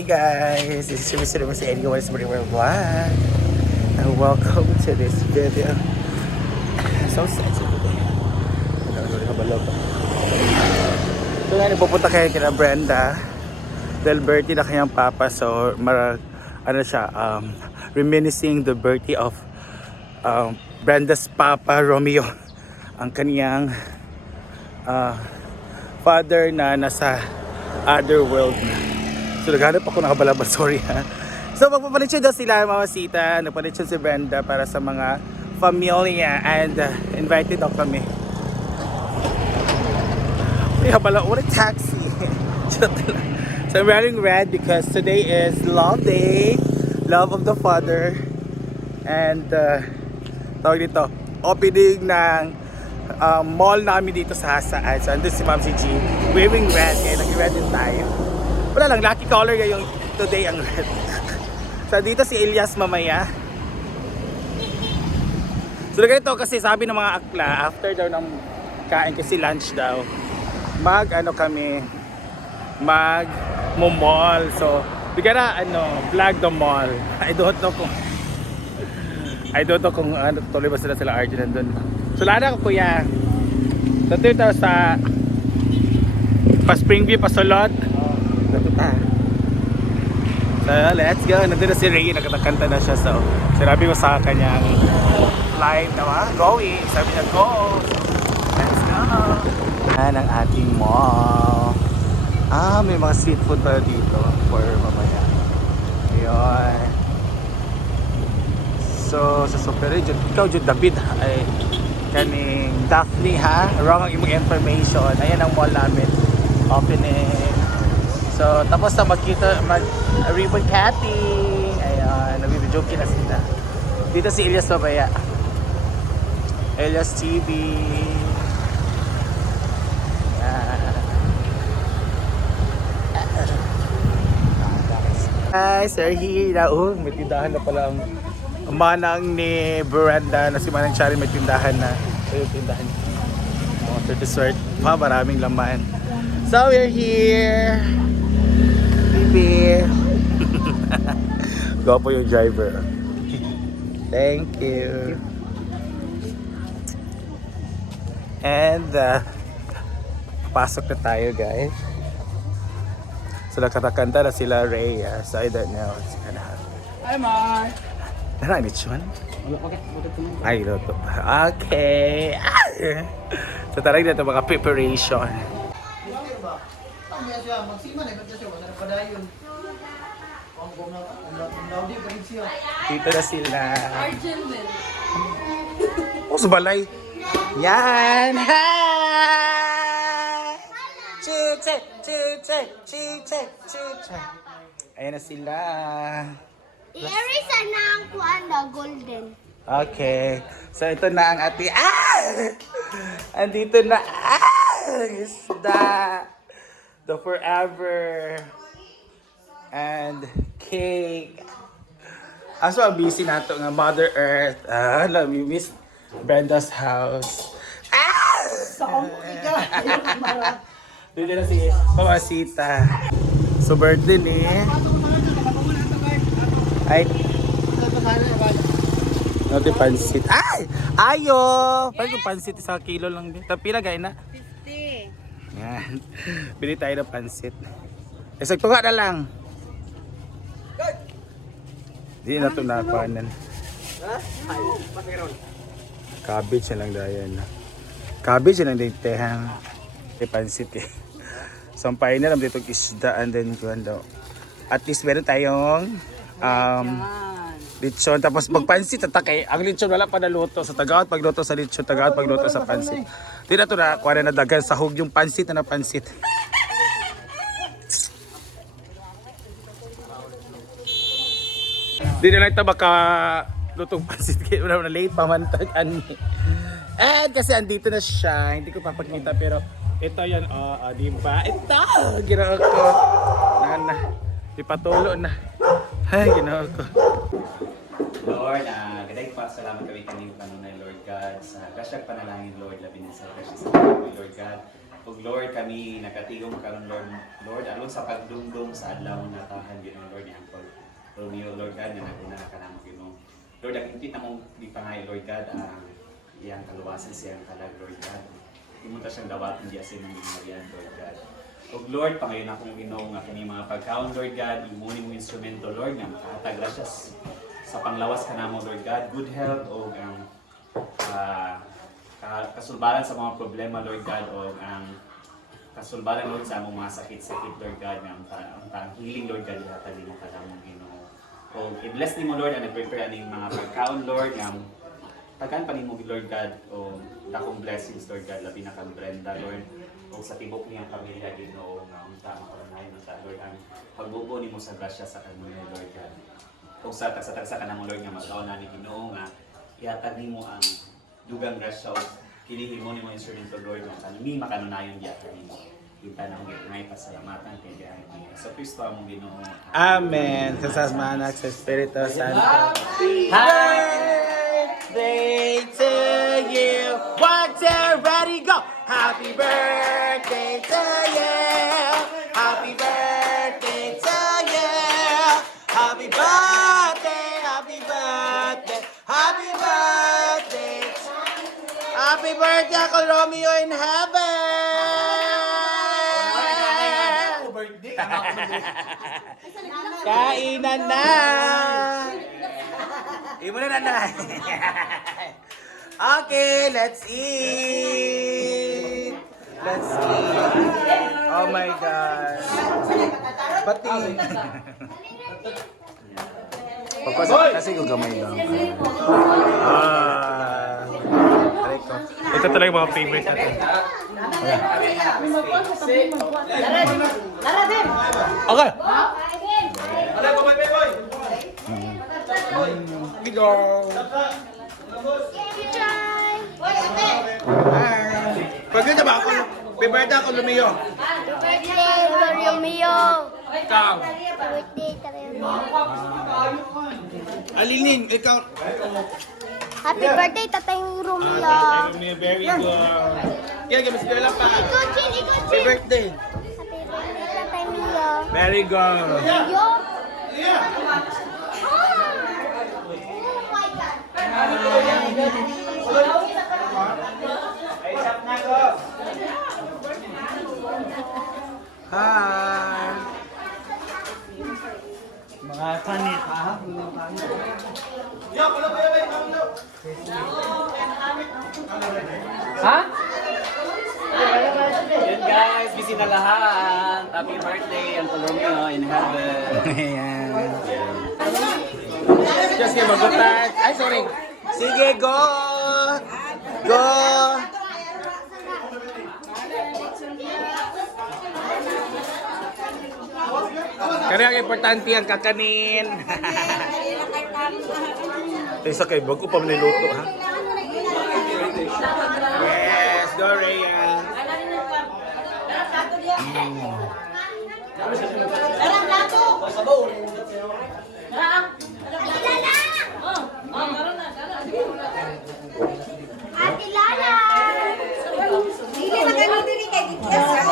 Hey guys, this is Mr. Mr. Eddie West Everywhere Vlog. And welcome to this video. So sexy today. Ano, ano, kabalog. So nga, pupunta kayo kina Brenda. Dahil birthday na kanyang papa. So, mara, ano siya, um, reminiscing the birthday of um, Brenda's papa, Romeo. Ang kaniyang uh, father na nasa other world na. So naghanap ako ng kabalabal, sorry ha. So magpapalitsyon daw sila mga sita, nagpalitsyon si Brenda para sa mga familia and uh, invited daw kami. May habala, what a taxi. So I'm wearing red because today is love day, love of the father. And uh, tawag dito, opening ng uh, mall namin dito sa Hasaan. So andun si Ma'am si G, wearing red, kaya nag-red din tayo. Wala lang, lucky color yung today ang red. so dito si Elias mamaya. So ganito kasi sabi ng mga akla, after daw ng kain kasi lunch daw, mag ano kami, mag mall. So, bigyan na ano, vlog the mall. I don't know kung I don't know kung ano, tuloy ba sila sila Arjun nandun. So, lada ko kuya. So, dito sa pa Springview, pa Solot. Dito ta. So, let's go. Nandun na si Ray. Nakatakanta na siya. So, sinabi ko sa kanyang live na mga going. Sabi niya, go. Let's go. Yan ang ating mall. Ah, may mga street food pala dito for mamaya. Ayun. So, sa Super Jud, ikaw Jud David ay kaning Daphne ha. Wrong ang imong information. Ayan ang mall namin. Opening. So, tapos na magkita, mag ribbon cutting. Ayan, nag-joke na sila. Dito si Elias Babaya. Elias TV. We're here na. Oh, may tindahan na pala ang ang manang ni Brenda na si Manang Chari may tindahan na. Yung tindahan niya. Water dessert. Pa, maraming laman. So, we're here. Bibi. Go po yung driver. Thank you. And, uh, pasok na tayo guys. So nakatakanta na sila Ray. Uh, so I don't know what's gonna happen. Hi, Mar. Ano which one? Wala pa ka, bakit ko Ay, ito. Okay. so talagang dito mga preparation. Dito na sila. Arjun Will. Oh, sa balay. Yan! Hi! Chiche! Chiche! Chiche! Chiche! Ayan na sila. I-erase na ang kuan na golden. Okay. So ito na ang ati. Ah! Andito na ah! Isda. The forever. And cake. Aso ang busy nato nga Mother Earth. Ah, love you miss Brenda's house. Ah! Dito na si Pamasita. So birthday ni. Ay, Natin pansit. Ay! Ayo! Yung pansit? Isang kilo lang din. Tapi na na. 50. Yan. Bili tayo ng pansit. Isang tunga na lang. Di na ito nakuhanan. Cabbage na lang dayan. Cabbage na lang din tehang. May pansit eh. Sampayin na lang dito isda and then kuhan daw. At least meron tayong um, lechon. Tapos magpansit at kay ang lechon wala pa naluto. Sa tagawat pagluto sa lechon, tagawat pagluto sa pansit. Di na to na kuha na dagan sa hug yung pansit na na pansit. Di na lang ito baka lutong pansit kaya wala na late pamantag. And kasi andito na siya, hindi ko papakita pero ito yan, oh, oh di ba? Ito, ginawa ko. Na, na, ipatulo na. Ay, ginawa ko. Lord, uh, gaday pa, salamat kami kanino kanunay, Lord God, sa kasyag panalangin, Lord, labi na sa kasya sa Lord God. ug Lord kami nakatigom karon Lord Lord alon sa pagdumdum sa adlaw na tahan Ginoo Lord ni Uncle Romeo Lord God na naguna ka namo Ginoo Lord ang impit na mong gipangay Lord God ang iyang kaluwasan siyang kalag Lord God. Imunta siyang dawatin di asin ng ginagyan Lord God. Ug Lord pangayon akong Ginoo nga kini mga pagkaon Lord God imuni mo instrumento Lord nga makahatag siya sa panglawas ka namo Lord God good health ug ang ka- kasulbaran sa mga problema, Lord God, o ang kasulbaran, Lord, sa mga sakit-sakit, Lord God, nga ang, healing, Lord God, ihatag mo ka mong Ginoo. O i-bless ni mo, Lord, ang nag-prepare aning mga pagkaon, Lord, nga tagan pa nimo Lord God, o dakong blessings, Lord God, labi na kang Brenda, Lord, o sa tibok niyang pamilya, Ginoo, nga tama ko na sa Lord, ang pagbubo nimo sa grasya sa kanila, Lord God. O sa tagsa-tagsa ka mo, Lord, nga mag na ni Ginoo, nga ihatag nimo ang dugang grasya o kinihimo nimo instrumento Lord nga kanimi makanunayon diya kanimo kita na mga ngay pasalamatan kay Diyan ni sa Kristo among Ginoo Amen. Sa sasmanak sa Espiritu Santo. Birthday to you. One, two, ready, go. Happy birthday to you. Happy birthday birthday, Uncle Romeo in heaven. Kainan na! Imo na nanay. okay, let's eat. Let's eat. Oh my God. Pati. Papasok kasi ko gamay lang. Ah. Aray ko. Ito talaga yung mga favorite natin. Okay. Pagkita ba ako? Biberde ako lumiyo. Birthday, Romeo. Ikaw. Birthday, Romeo. Alinin, ikaw. Happy birthday, Tatay Romeo. Ah, Romeo, very good. Kaya gamis ko lang pa. Ikaw, Chin, ikaw, Happy birthday. Happy birthday, Tatay Romeo. Very good. Oh my God. Hi. Mga kanit, ha? Yun guys, busy na lahat. Happy birthday, Uncle Romeo in heaven. Ayan. Just give magutan. Ay, sorry. Sige, go! Go! Kaya ang importante ang kakanin. Isa kay bago pa niluto ha. Yes, go Rhea. Ate Lala. Dili na kami diri kay Dikyas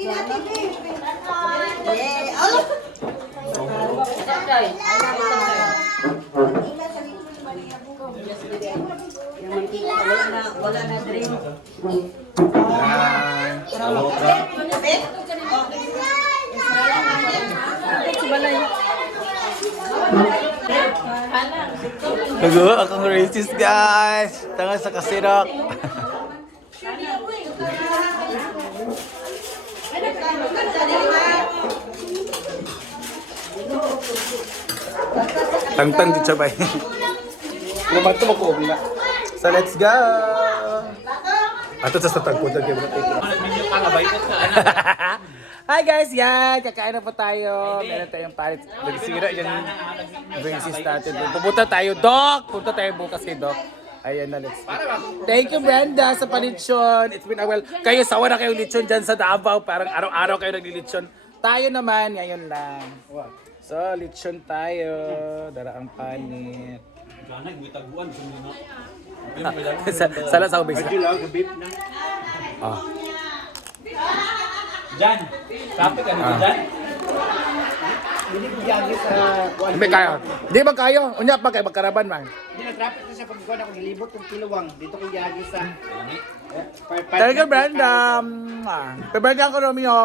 Dili natin diri. Yeah. Alo. Wala na, wala na drink. Nago, akong racist guys. Tanga sa kasirok. Tangtang di sabay. Naman ito ko na. So let's go. Ato sa tagpo dyan kayo Hi guys, yan! Kakain na po tayo. Meron tayong palit. Nagsira yan braces natin. Pupunta tayo, Doc! Punta tayo bukas kay Doc. Ayan na, let's Thank you, Brenda, sa panitsyon. It's been a while. Kayo, sawa na kayo litsyon dyan sa Davao. Parang araw-araw kayo naglilitsyon. Tayo naman, ngayon lang. So, litsyon tayo. Dara ang panit. Na. Sa- Sala sa ubig. Oh. Jan, traffic ano Ah. Jan? Hindi. Hindi kayo. Di ba kayo? Unya pa kay magkaraban man. Hindi na traffic na siya pag kuan ako gilibot kong kilawang. Dito ko gagi sa Talaga Brenda. Paberga ko Romeo.